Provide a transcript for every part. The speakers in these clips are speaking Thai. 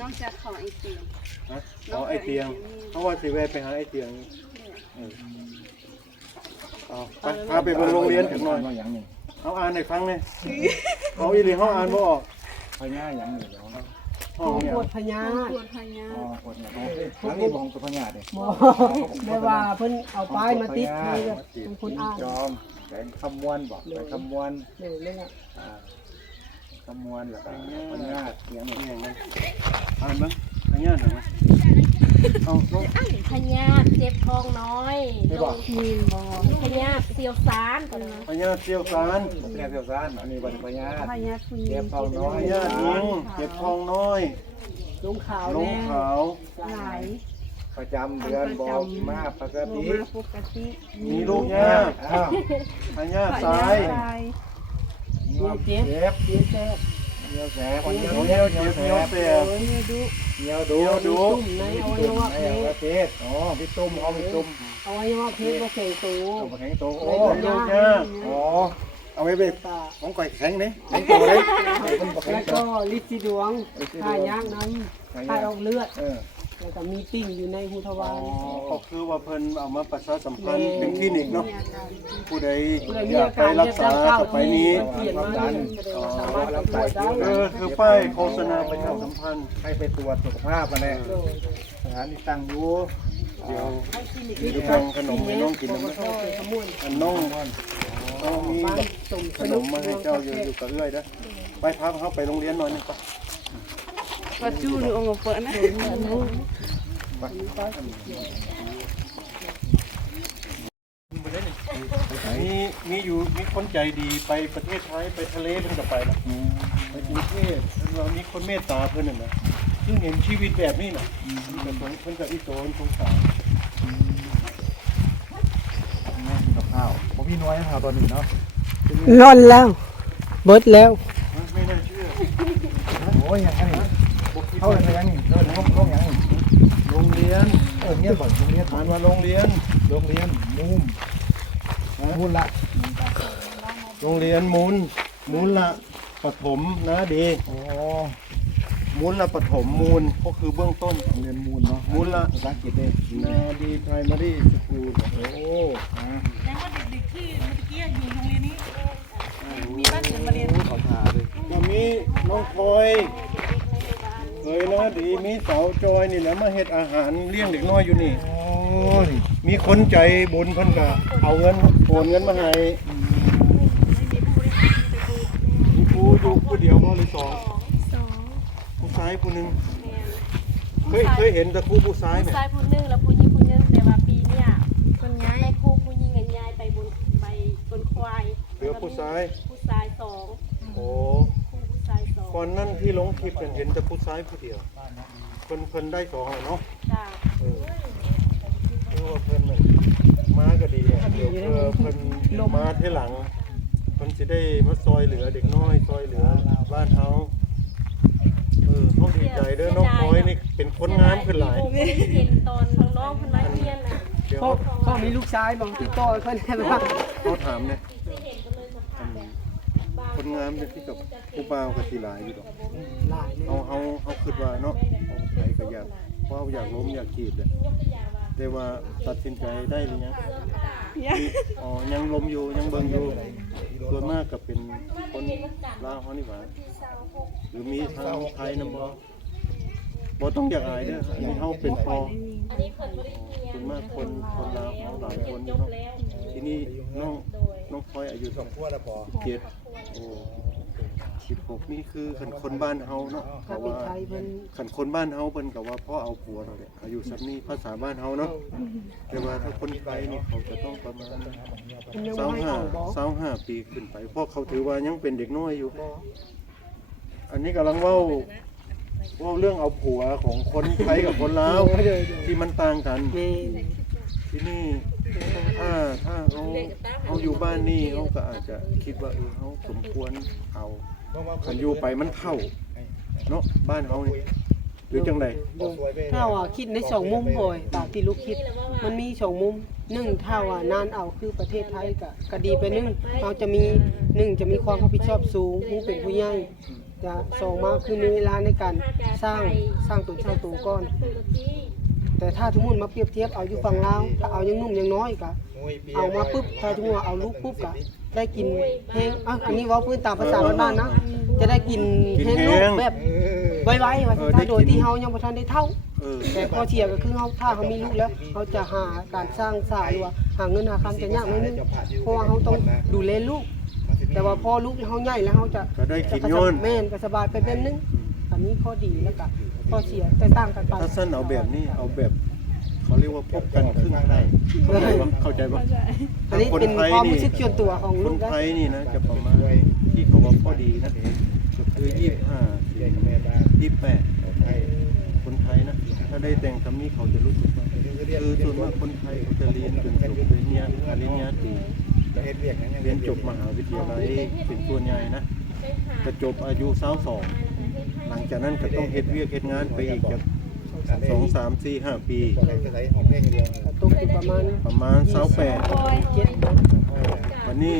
น้องจะขอไอเตียงฮะขอไอเตียงเพราะว่าสิแวะไปหาไอเตียงไปพาไปโรงเรียนถึงหน่อยเอาอ่านให้ฟังเลยเขาอีหลีเขาอ่านบ่ออกพญาอย่างนี้ห้องเนี่ย ปวดพญา ปวดพญา ปวดเนี่ยทั้งนี้ของตัวพญาเนี่ย บ่ได้ว่าเพิ่นเอาป้ายมาติดให้เป็นคนอ่าน จอมแสงคำมวนบอกไปคำมวน เลยอ่ะ คำมวนแล้วก็พญาอย่างนี้อย่างนั้นอ่านมั้งพญาหน่อยมั้ยเอาลง พญาเจ็บท้องน้อยลงมีนบ่พญาเสียวสารก่อนนะ พญาเสี่ยวสารพญาเสี่ยวสารอันนี้วันพญา พญาคุย เจ็บท้องน้อยพญาหญิงเจ็บท้องน้อย ลงขาว ลง แน่ ขาว หลาย ประจำเดือนบอกมาปกติ ปกติ มีลูกยากพญาสาย เจ็บเจ็บเจ็บแซ่บ เหี่ยวแสบเหี่ยวเจ็บเหี่ยวแสบเหี่ยวดูดู ตุ่มในอวัยวะเพ ป ศ ระเทศอ๋อพี่ตุ้มเอาพี่ตุ้ม อวัยวะเพศบ่แข็งตัว เอาแข็งโตโอ้ลูกยากอ๋อเอาไว้เบ็ดของก่อยแข็งนี่แข็งโตเลยมันบ่แข็ง แล้ว โต ก็ลิดสีดวงถ่ายยากน้ำถ่ายออกเลือดแล้วก็มีติ่งอยู่ในหูทวาร ก็คือว่าเพิ่นเอามาประชาสัมพันธ์เป็นคลินิกเนาะผู้ใด มี อยาก อา ไป การ รักษาก็ไปนี้ เปลี่ยนมาสามารถตรวจได้ คือป้ายโฆษณาประชาสัมพันธ์ให้ไปตรวจสุขภาพมาแน่สถานีตั้งอยู่เดี๋ยวแบ่งขนมให้น้องกินนะอันน้องต้องมีขนมมาให้เจ้าอยู่กับเรื่อยนะไปพาเขาไปโรงเรียนหน่อยนึงไป ก็จู้หรือองค์เปิดนะ มีอยู่มีคนใจดีไปประเทศไทยไปทะเลเพิ่นก็ไปนะไปกรุงเทพเรามีคนเมตตาเพิ่นน่ะนะซึ่งเห็นชีวิตแบบนี้น่ะแต่เพิ่นก็อีโตนสงสารกับข้าวบ่มีน้อยข้าวตอนนี้เนาะ ร่อนแล้วเบิดแล้ว ไม่น่าเชื่อโอ้ยอย่างนี้เข้าอะไรอย่างนี้โรงอย่างนี้โรงเรียนเนี่ยบ่โรงเรียนผ่านมาโรงเรียนมูลละโรงเรียนมูลละปฐมนะดีมูลละปฐมมูลก็คือเบื้องต้นโรงเรียนมูลเนาะมูลละภาษาอังกฤษเด้นาดีไพรมารีสคูลโอ้แสดงว่าเด็กๆที่เมื่อกี้อยู่โรงเรียนนี้มีบ้านอื่นมาเรียน เขาทาเลยก็มีน้องพลอยเคยนะดีมีสาวจอยนี่แหละมาเฮ็ดอาหารเลี้ยงเด็กน้อยอยู่นี่มีคนใจบุญเพิ่นก็เอาเงินโอนเงินมาให้มีผู้อยู่ผู้เดียวบ่หรือสองผู้ชายผู้หนึงเคยเห็นแต่ครูผู้ชายไหม ชายผู้นึงแล้วผู้หญิงผู้นึงแต่ว่าปีเนี้ยคนย้ายครูผู้หญิงกันย้ายไปบนควาย เหลือผู้ชาย ผู้ชายสอง โอ้ ครูผู้ชายสอง ก่อนนั้นที่ลงคลิปเห็นแต่ผู้ชายผู้เดียวเพิ่นได้สองแล้วเนาะ จ้า คือว่าเพิ่นนั่นมาก็ดีอะเดี๋ยวเพิ่นมาทีหลังเพิ่นสิได้มาซอยเหลือเด็กน้อยซอยเหลือบ้านเฮาเฮาดีใจเด้อน้องพลอยนี่เป็นคนงามขึ้นหลาย ผมไม่ได้เห็นตอนน้องๆเพิ่นมาเรียนน่ะ เดี๋ยว พ่อมีลูกชายบางที่ต่อเพิ่นให้ว่า เขาถามเนี่ยคนงามเนี่ยที่กับผู้บ่าวก็สิหลายอยู่ดอก หลาย เฮาคิดว่าเนาะใครก็อยากเพราะอยากล้มอยากจีบแหละแต่ว่าตัดสินใจได้หรือยังอ๋อยังล้มอยู่ยังเบิ่งอยู่ส่วนมากก็เป็นคนลาวเฮานี่หว่าหรือมีทางไทยนำบ่ต้องอยากอายเด้ออันนี้เฮาเป็นพอ อันนี้เพิ่นบ่ได้เรียน ส่วนมากคนลาวเฮาหลายคนอยู่เนาะทีนี้น้องพลอยอายุ17โอ้16นี่คือคันคนบ้านเฮาเนาะ ถ้าเป็นไทยเพิ่น ขันคนบ้านเฮาเพิ่นก็ว่าพ่อเอาผัวเราเนี่ยอายุสักนี้ภาษาบ้านเฮาเนาะแต่ว่าถ้าคนไทยนี่เขาจะต้องประมาณ เพิ่นยังบ่ให้เอาบ่ 25ปีขึ้นไปเพราะเขาถือว่ายังเป็นเด็กน้อยอยู่ อันนี้กำลังเว้าเรื่องเอาผัวของคนไทยกับคนลาวที่มันต่างกัน แม่ ที่นี่ถ้าเขาอยู่บ้านนี่เขาก็อาจจะคิดว่าเขาสมควรเอาคันอยู่ไปมันเท่าเนาะบ้านเขานี่หรือจังได ถ้าว่าคิดใน2มุมบ่อยตามที่ลูกคิดมันมี2มุม1ถ้าว่านานเอาคือประเทศไทยก็ดีไป1เราจะมี1จะมีความรับผิดชอบสูงผู้เป็นผู้ใหญ่ จะส่งมาคือมีเวลาในการสร้างตนสร้างตัวก่อน แต่ถ้าทุกคนมาเปรียบเทียบเอาอยู่ฝั่งลาวถ้าเอายังหนุ่มยังน้อยก็เอามาปุ๊บถ้าทุกคนเอาลูกปุ๊บก็ได้กินแห้งอันนี้เว้าพื้นตามภาษาบ้านๆนะจะได้กินแห้งลูกแบบไวๆว่าถ้าโดยที่เฮายังบ่ทันได้เท่าแต่ข้อเสียก็คือเฮาถ้าเฮามีลูกแล้วเฮาจะหาการสร้างสายหรือว่าหาเงินหาคำจะยากนิดนึงเพราะว่าเฮาต้องดูแลลูกแต่ว่าพอลูกเฮาใหญ่แล้วเฮาจะ ก็ได้กินโยน แม่นก็สบายไปแบบนึงอันนี้ข้อดีแล้วก็ข้อเสียแตกต่างกันไป ถ้าสั้นเอาแบบนี้เอาแบบเขาเรียกว่าพบกันครึ่งได้เข้าใจปะ อันนี้เป็นความรู้สึกส่วนตัวของ ค ลู น กนะ ไทยนี่นะจะประมาณที่เขาว่าพอดีนะก็คือ25 28คนไทยนะถ้าได้แต่งคำนี้เขาจะรู้สึกว่าคือส่วนมากคนไทยเขาจะเรียนจนจบปริญญาตรีเรียนจบมหาวิทยาลัยเป็นส่วนใหญ่นะจะจบอายุ22หลังจากนั้นก็ต้องเฮ็ดเวียกเฮ็ดงานไปอีกจาก2 3 4 5 ปี ตกอยู่ประมาณ 28 7 วันนี้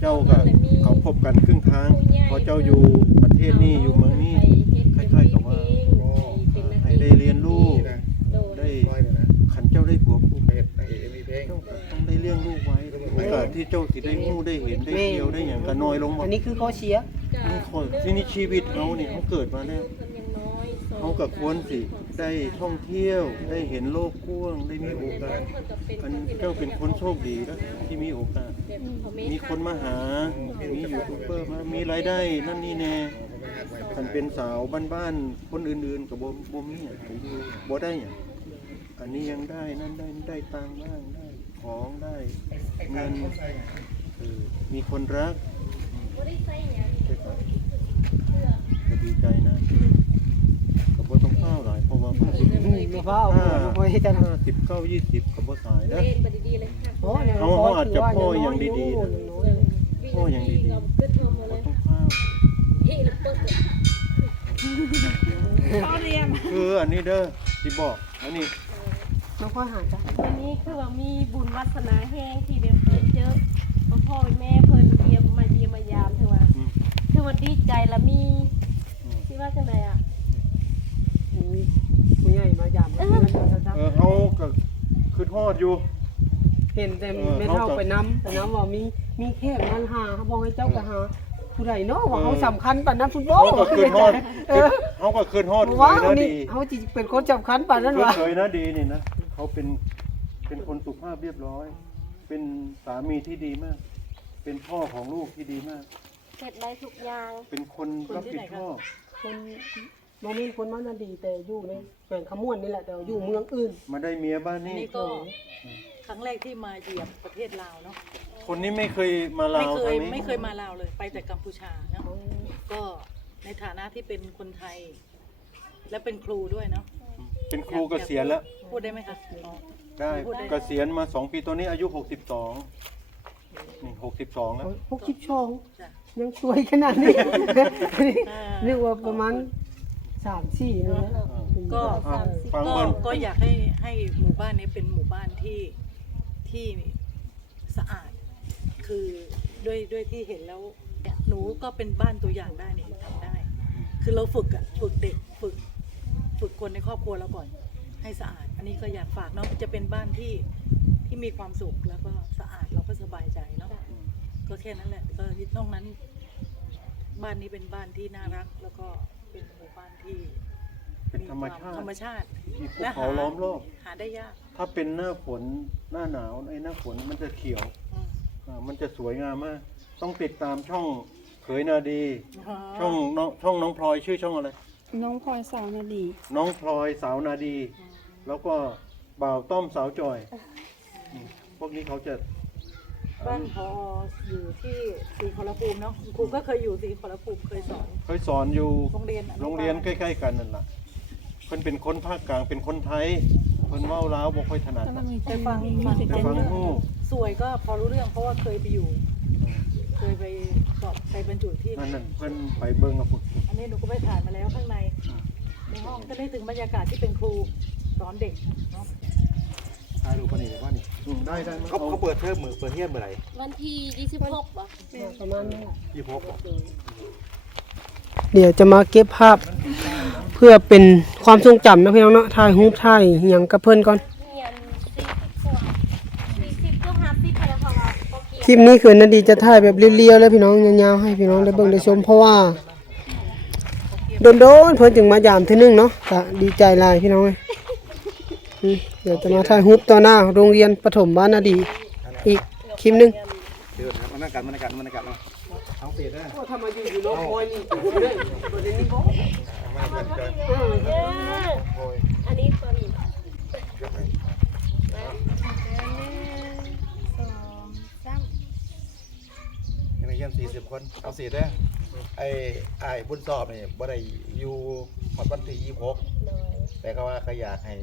เจ้ากับเขาพบกันครึ่งทางพอเจ้าอยู่ประเทศนี้อยู่เมืองนี้คล้ายๆกับว่าให้ได้เรียนรู้ได้ขันเจ้าได้ผัวผู้เจ้าก็ต้องได้เลี้ยงลูกไว้โอกาสที่เจ้าสิได้งูได้เห็นได้เที่ยวได้อย่างก็น้อยลง อันนี้คือข้อเสีย นี่คนที่นี่ชีวิตเขาเนี่ยเขาเกิดมาแล้วเขากับควรสิได้ท่องเที่ยวได้เห็นโลกกว้างได้มีโอกาสอันเจ้าเป็นคนโชคดีนะที่มีโอกาสมีคนมาหามียูทูบเบอร์มามีรายได้นั่นนี่แน่คันเป็นสาวบ้านๆคนอื่นๆกับบ่มีอ่ะบ่ได้อ่ะอันนี้ยังได้นั่นได้ตังค์บ้างได้ของได้เงินมีคนรักก็ดีใจนะก็บ่ต้องเฝ้าหลายเพราะว่าผู้สูงอายุ บ่ฟ้าเอาบ่ให้จัน 19 20ก็บ่สายนะ โอ้ เขาอาจจะพ่ออย่างดีๆนะพ่ออย่างดีๆบ่ต้องเฝ้า เขาเรียน คืออันนี้เด้อสิบอกอันนี้ น้องค่อยหาจ้ะ วันนี้คือว่ามีบุญวาสนาแห้งที่แบบเจอพ่อแม่เพิ่นเยี่ยมมายามถือว่าคือว่าดีใจแล้วมีที่ว่าจังไดอ่ะ ผู้ใหญ่มายามกันซะ เขาก็คือทอดอยู่ เห็นแต่ไม่เท่าไปน้ำว่ามีแขกมาหาบอกให้เจ้าก็หาผู้ใดเนาะว่าเขาสำคัญปานนั้นฟุตบอล เขาก็คืนทอดเขาก็คืนทอด ว่า เลยนะ นี่ ดี เขาจิเป็นคนสำคัญปานนั้นวะ เคยนะดีนี่นะเขาเป็นคนสุภาพเรียบร้อย เป็นสามีที่ดีมาก เป็นพ่อของลูกที่ดีมาก เฮ็ดได้ทุกอย่าง เป็นคนรับผิดชอบ คนโมมีคนมันน่ะดีแต่อยู่ในแขวงขมวนนี่แหละแต่อยู่เมืองอื่น มาได้เมียบ้าน อัน นี้ นี้ก็ครั้งแรกที่มาเยี่ยมประเทศลาวเนาะ คนนี้ไม่เคยมาลาวทางนี้ ไม่เคยมาลาวเลย ไปแต่กัมพูชาเนาะก็ในฐานะที่เป็นคนไทย และเป็นครูด้วยเนาะ เป็นครูเกษียณแล้ว พูดได้ไหมคะอ๋อ ได้เกษียณมา2 ปีตอนนี้อายุ 62นี่62แล้ว พวกชิปชอง จ้ะ ยังสวยขนาดนี้เรียกว่าประมาณ3-4นี่นะ ก็ ฟัง ก็ เบิ้ล ก็อยากให้หมู่บ้านนี้เป็นหมู่บ้านที่สะอาด คือด้วยที่เห็นแล้วเนี่ยหนูก็เป็นบ้านตัวอย่างได้เนี่ยทำได้ คือเราฝึกเด็กฝึกคนในครอบครัวเราก่อนให้สะอาด อันนี้ก็อยากฝากเนาะจะเป็นบ้านที่มีความสุขแล้วก็สะอาดเราก็สบายใจเนาะก็แค่นั้นแหละก็นอกนั้น บ้านนี้เป็นบ้านที่น่ารัก แล้วก็เป็นหมู่บ้านที่ เป็นธรรมชาติ ธรรมชาติ ที่ภูเขาล้อมรอบ หาได้ยาก ถ้าเป็นหน้าฝนหน้าหนาวไอ้หน้าฝนมันจะเขียว อืม มันจะสวยงามมาก ต้องติดตามช่องเขยนาดี อ๋อ ช่องน้องพลอยชื่อช่องอะไร น้องพลอยสาวนาดี น้องพลอยสาวนาดี แล้วก็บ่าวต้อมสาวจอยพวกนี้เขาจะ บ้านพออยู่ที่ศรีขอรภูมิเนาะครูก็เคยอยู่ศรีขอรภูมิเคยสอน เคยสอนอยู่ โรงเรียน โรงเรียนใกล้ๆกันนั่นแหละเพิ่นเป็นคนภาคกลางเป็นคนไทยเพิ่นเว้าลาวบ่ค่อยถนัด กำลังมี แต่ฟัง แต่ฟังฮู้ สวยก็พอรู้เรื่องเพราะว่าเคยไปอยู่ เคยไปสอบไปบรรจุที่ นั่นเพิ่นไปเบิ่งกับพวก อันนี้หนูก็ไปถ่ายมาแล้วข้างในห้องก็ได้ถึงบรรยากาศที่เป็นครูสอนเด็กเนาะ ถ่ายรูปกันนี่เลยว่านี่ ได้มั้ย เขาเปิดเทอมเปิดเที่ยงเมื่อไหร่ วันที่26บ่ ประมาณนี้ 26บอก เดี๋ยวจะมาเก็บภาพ เพื่อเป็นความทรงจำนะพี่น้องเนาะถ่ายรูปถ่ายหยังกับเพิ่นก่อน เรียน40ก็50ไปแล้วเพราะว่าบ่เกี่ยว คลิปนี้คือนาดีจะถ่ายแบบเรียวๆแล้วพี่น้องยาวๆให้พี่น้องได้เบิ่งได้ชมเพราะว่าโดนๆเพิ่นจึงมายามเทื่อนึงเนาะก็ดีใจหลายพี่น้องเอ้ยเดี๋ยวจะมาถ่ายรูปต่อหน้าโรงเรียนประถมบ้านนาดีอีกคลิปหนึง เดี๋ยวมันกัดเนาะเอาเสียได้ ถ้ามาอยู่น้องพลอยนี่เลยประเด็นนี้บ่ มาเพิ่นจอย อันนี้คน ยังเยี่ยม40 คนเอาเสียได้ไอ้บุญสอบนี่บ่ได้อยู่ฮอดวันที่26แต่ก็ว่าก็อยากให้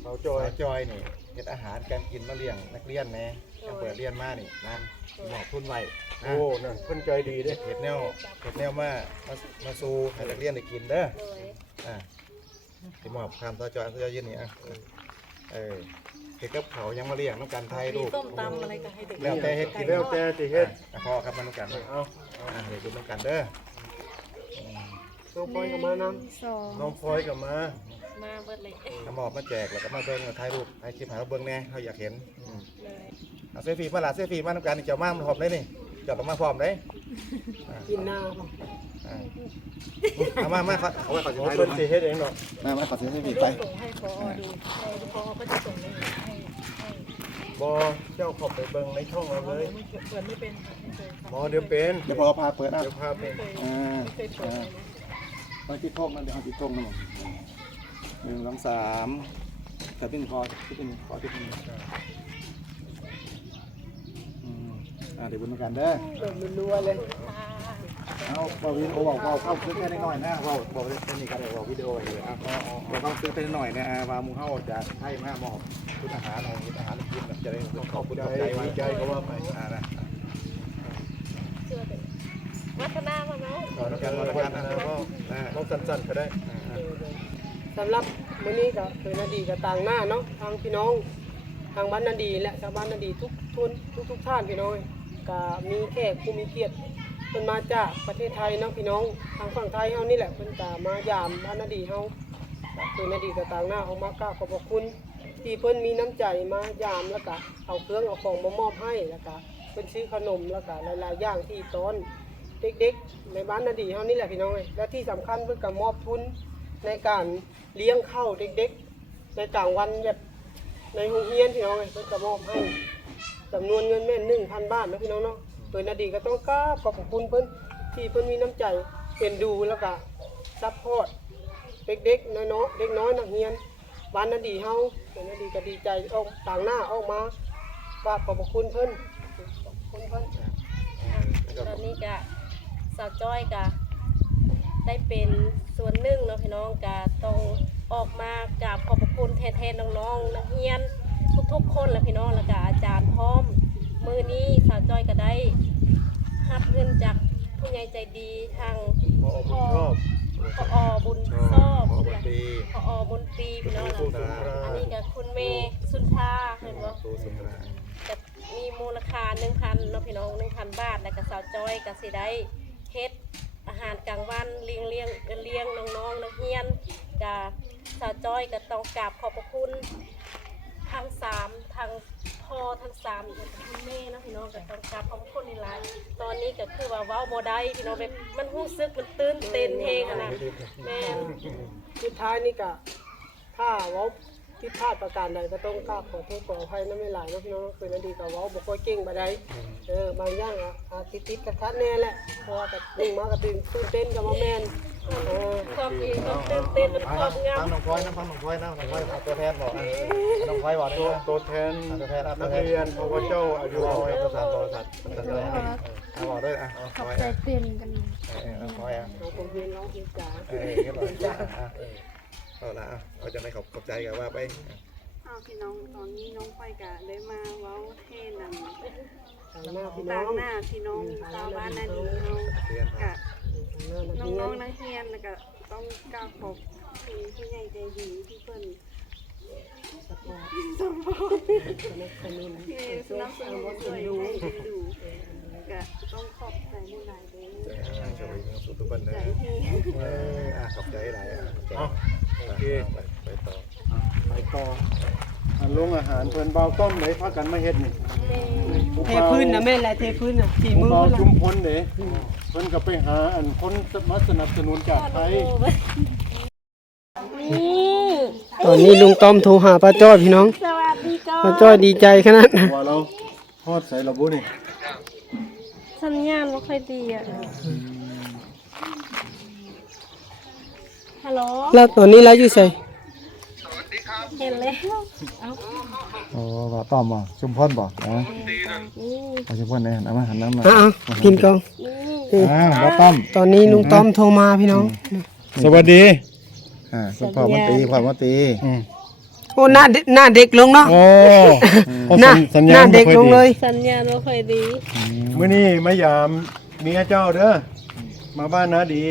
เขาจอยนี่เฮ็ดอาหารการกินมาเลี้ยงนักเรียนแหน่เปิดเรียนมานี่นะหมอบทุนไว้ โอ้นั่นเพิ่นใจดีเด้ เฮ็ดแนวมาสู่ให้นักเรียนได้กินเด้อที่มอบคำต่อจอยยืนนี่เฮ็ดกับเขายังมาเลี้ยงน้ำกันไทย มี ลูก ส้มตำอะไรก็ให้เด็ก แล้วแต่เฮ็ดกิน แล้วแต่สิเฮ็ด พ่อครับมาน้ำกัน เอา เฮ็ดกินน้ำกันเด้อ น้องพลอยก็มานำ น้องพลอยก็มา มาเบิดเลย มอบมาแจกแล้วก็มาเบิ่งถ่ายรูปให้คลิปให้เราเบิ่งแน่เขาอยากเห็นเอาเซฟี่มาล่ะเซฟี่มาน้ำกันเจ้ามาพร้อมได้นี่เจ้าต้องมาพร้อมได้ กินหน้าบ่ เอามาเอาไว้ขอสิ โอ้ ถ่ายรู เพิ่ ป นสิเฮ็ดเองดอก มาขอสิเซฟี่ไป ส่งให้พอดูพอก็จะส่งให้ บ่เจ้าเข้าไปเบิ่งในช่องเราเลย เปิดไม่เป็นไม่เคย บ่เดี๋ยวเป็น เดี๋ยวพอพาเปิดอ่ะ เดี๋ยวพาเป็น ไม่เคยเปิดเลยนะ ต้องที่โทกนั่นเดี๋ยวเอาที่โทกนั่น1 2 3แต่เป็นคอที่เป็นคอที่เป็นเดี๋ยวบุญกันเด้อ เปิดรัวๆเลย เอาบอกวิดีโอบอกเข้าซื้อแค่น้อยนะบอกเทคนิคกันเลยบอกวิดีโอเลยบอกเข้าซื้อแค่น้อยเนี่ยว่ามูเข้าจะให้มากมอบคุณอาหารของอาหารกินจะได้ขอบคุณใจไว้ ใจก็ว่าไป นะ เชื่อเด้อวัฒนาพ่อเนาะ ขอแล้วกันขอแล้วกันนะพ่อ น้องสั้นๆก็ได้ สำหรับมื้อนี้ก็คือนาดีก็ต่างหน้าเนาะทางพี่น้องทางบ้านนาดีและชาวบ้านนาดีทุกท่านพี่น้องก็มีแขกผู้มีเกียรติเพิ่นมาจากประเทศไทยเนาะพี่น้องทางฝั่งไทยเฮานี่แหละเพิ่นก็มายามบ้านนาดีเฮาก็คือนาดีก็ต่างหน้าเอามากราบขอบพระคุณที่เพิ่นมีน้ำใจมายามแล้วก็เอาเครื่องเอาของมามอบให้แล้วก็เพิ่นซื้อขนมแล้วก็หลายๆอย่างที่ต้อนเด็กๆในบ้านนาดีเฮานี่แหละพี่น้องและที่สำคัญเพิ่นก็มอบทุนในการเลี้ยงข้าวเด็กๆในต่างวันแบบในโรงเรียนพี่น้องเพิ่นก็มอบให้จำนวนเงินแม่น 1,000 บาทนะพี่น้องเนาะโดยนาดีก็ต้องกราบขอบคุณเพิ่นที่เพิ่นมีน้ำใจเป็นดูแล้วก็ซัพพอร์ตเด็กๆน้อยๆเด็กน้อยนักเรียนบ้านนาดีเฮาโดยนาดีก็ดีใจออกต่างหน้าออกมากราบขอบคุณเพิ่นขอบคุณเพิ่น ตอนนี้ก็สาวจ้อยก็ได้เป็นส่วนหนึ่งเนาะพี่น้องก็ต้องออกมากราบขอบพระคุณแทนน้องๆนักเรียนทุกๆคนและพี่น้องแล้วก็อาจารย์พร้อมมื้อนี้สาวจ้อยก็ได้รับเงินจากผู้ใหญ่ใจดีทาง พอบุญชอบ พอบุญชอบ ขอบปี พอบุญปีพี่น้อง ผู้ส ล่ะ งครา อันนี้ก็คุณเมย์สุนทาเห็นบ่ ตัวสุนทร จะมีมูลค่า 1,000เนาะพี่น้อง 1,000 บาทแล้วก็สาวจ้อยก็สิได้เฮ็ดอาหารกลางวันเลี้ยงน้องๆนักเรียนก็สาวจ้อยก็ต้องกราบขอบพระคุณทั้ง3ทั้งพ่อทั้ง3แล้วก็คุณแม่เนาะพี่น้องก็ต้องกราบขอบพระคุณในหลายตอนนี้ก็คือว่าเว้าบ่ได้พี่น้องแบบมันรู้สึกมันตื่นเต้นเฮงอะนะแม่น สุดท้ายนี่ก็ถ้าเว้าผิดพลาดประการใดก็ต้องกราบขอโทษขออภัยนั่นไม่หลายเนาะพี่น้องคือนาดีก็เว้าบ่ค่อยเก่งปานใดบางอย่างอาจติดๆขัดๆแน่แหละเพราะว่าก็นิ่งมาก็ตื่นเต้นก็บ่แม่นความดีความตื่นเต้นมันความงาม น้องพลอยน้องพลอยตัวแทนบอกน้องพลอยบอก ตัวแทนนักเรียนพวเจ้าอายุน้อย ภาษาบริษัทอะไรบอกด้วยอ่ะพลอยอ่ะ เป็นกัน พลอยอ่ะ เอาผมเรียนร้องเพลงจ๋า เรียบร้อยเอาละเอาจะไม่ขอบใจกันว่าไป พี่น้องตอนนี้น้องไฟกะได้มาเว้าเทนน ต่างหน้าพี่ ำ น้ ต่า อง ง หน้าพี่น้องชาวบ้านนาดีเฮากะน้องๆนักเรียนแล้วก็ต้องกราบขอบคุณผู้ใหญ่ใจดีที่เพิ่นที่สนับสนุนช่วยดู ก็ต้องขอบใจหลายๆเลย ชาวบ้านสุทุกคน ใจ นะ ที่ ขอบใจหลายโอเคไปต่อ ไปต่ออันลงอาหารเพิ่นเบาต้มเลยพากันมาเฮ็ดนี่ เทพื้นนะแม่นแหละเทพื้นน่ะฝีมือ เบา เพิ่น ชุ ล่ะ มพลเด้เพิ่นก็ไปหาอันคนมาสนับสนุนจากไทย ตอนนี้ลุงต้อมโทรหาป้าจ้อยพี่น้อง สวัสดีก่อ ป้าน จ้อยดีใจขนาดนั้น ว่าเราฮอดใส่ระบุนี่ สัญญาณไม่ค่อยดีอ่ะฮัลโหล แล้วตอนนี้เราอยู่ไส เห็นแล้ว โอ้ว่าต้อมบ่ชุมพลบ่นะชุมพลเนี่ยหันน้ำมา อ่ะกินก่อน ว่าต้อม ตอนนี้ลุงต้อมโทรมาพี่น้อง สวัสดี คุณพ่อมาตีพ่อมาตี โอ้หน้าเด็กลงเนาะ โอ้ หน้า สัญ ห ญา น้า ณ เด็กลงเลย สัญญาณไม่ค่อยดี มื้อนี้มายามเมียเจ้าเด้อมาบ้านนาดี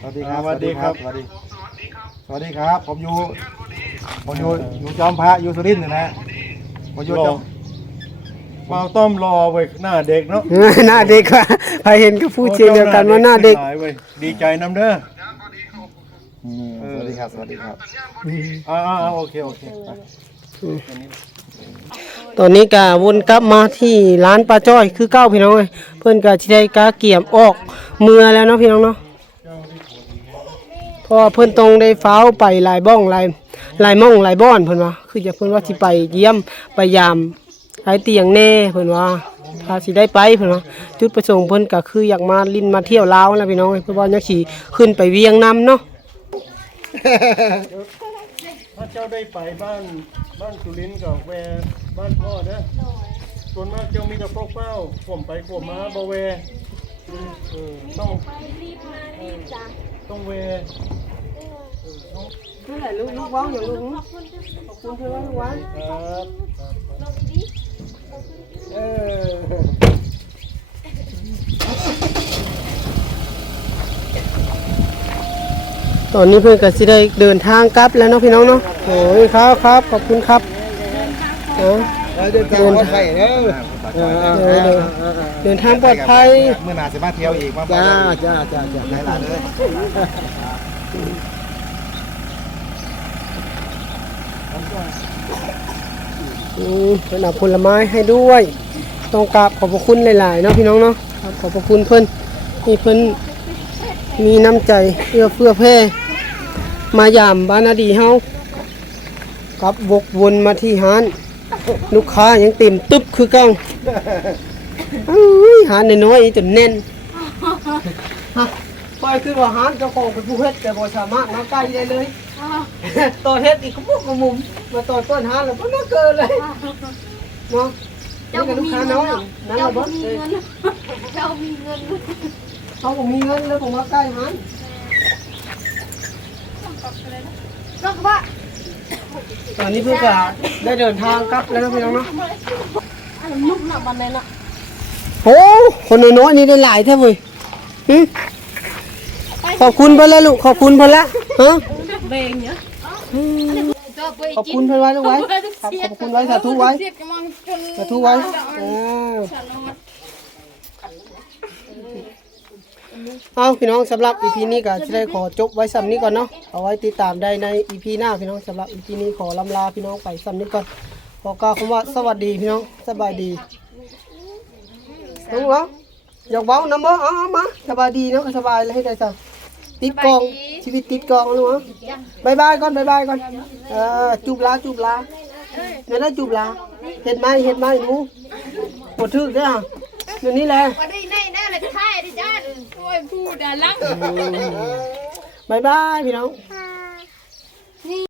สวัสดีครับ สวัสดีครับ สวัสดีครับ ผมอยู่จอมพระอยู่สุรินทร์นะผมอยู่จอม เบาต้อมรอไว้หน้าเด็กเนาะ หน้าเด็กว่าใครเห็นก็พูดเชียงเดียวกันว่าหน้าเด็ก หลยว้ยดีใจนำเด้อ สวัสดีครับ สวัสดีครับ โอเคไป ตอนนี้ก็วนกลับมาที่ร้านป้าจ้อยคือเก้าพี่น้องเอ้ยเพิ่นก็สิได้กาเกี่ยมออกเมื่อแล้วเนาะพี่น้องเนาะเพราะว่าเพิ่นต้องได้ฟ้าวไปหลายบ้องหลายม่องหลายบ้อนเพิ่นว่าคือจะเพิ่นว่าสิไปเยี่ยมไปยามหลายเตียงแน่เพิ่นว่าถ้าสิได้ไปเพิ่นว่าจุดประสงค์เพิ่นก็คืออยากมาลิ้นมาเที่ยวลาวนะพี่น้องเอ้ยเพราะว่าอยากสิขึ้นไปเวียงนำเนาะ ถ้าเจ้าได้ไปบ้านสุรินทร์กับแวบ้านพ่อเด้อส่วนมากเจ้ามีแต่พวกเฝ้าข่มไปข่มมาบ่แวต้องต้องแว นั่นแหละลูกว้าวอย่างลูกขอบคุณเพื่อนว่าลูกว้าว ครับ ตอนนี้เพื่อนก็สิได้เดินทางกลับแล้วเนาะพี่น้องเนาะโอ้ยครับขอบคุณครับเดินทางปลอดภัยเดินทางปลอดภัย เมื่อนาสิมาเที่ยวอีกมาจ้าได้ละเลย เพิ่นเอาผลไม้ให้ด้วยต้องกราบขอบพระคุณหลายๆเนาะพี่น้องเนาะครับขอบพระคุณเพิ่นที่เพิ่นมีน้ำใจเอื้อเฟื้อแผ่มายามบ้านนาดีเฮากลับวกวนมาที่ร้านลูกค้ายังเต็มตึ๊บคือเก่าหาน้อยๆจนแน่นปล่อยคือว่าหารเจ้าของเป็นผู้เฮ็ดแต่บ่สามารถมาใกล้ได้เลยตอนเฮ็ดอีกก็มุกกระมุมมาตอนต้นหาแล้วบ่น่าเกินเลยเนาะนี่ก็ลูกค้าน้อยนั่นล่ะบ่เขาบ่มีเงินแล้วผมมาใกล้หารตอนนี้เพิ่งจะได้เดินทางกลับแล้วนะพี่น้องเนาะ ลูกหนักวันไหนเนาะ โอ้คนน้อยๆนี่ได้หลายแท้เว้ยขอบคุณเพิ่นแล้วลูกขอบคุณเพิ่นละฮะ เบงเนี่ย ขอบคุณเพิ่นไว้ลูกไว้ครับขอบคุณไว้สาธุไว้สาธุไว้เอาพี่น้องสำหรับ EP นี้ก็จะได้ขอจบไว้ซ้ำนี้ก่อนเนาะเอาไว้ติดตามได้ใน EP หน้าพี่น้องสำหรับ EP นี้ขอลำลาพี่น้องไปซ้ำนี้ก่อนขอกล่าวคำว่าสวัสดีพี่น้องสบายดีน้องเหรออยากเว้าน้ำบ่เอามาสบายดีเนาะสบายเลยให้ใจสั่งติดกองชีวิตติดกองลูกเหรอบายบายก่อนบายบายก่อนจูบลาเดี๋ยวได้จูบลาเห็นไหมหนูปวดทึกเด้อเดี๋ยวนี้แหละ วันนี้แน่เลยค่ายดิจ้าโอ้ยพูดอ่ะลัง บายบายพี่น้อง ค่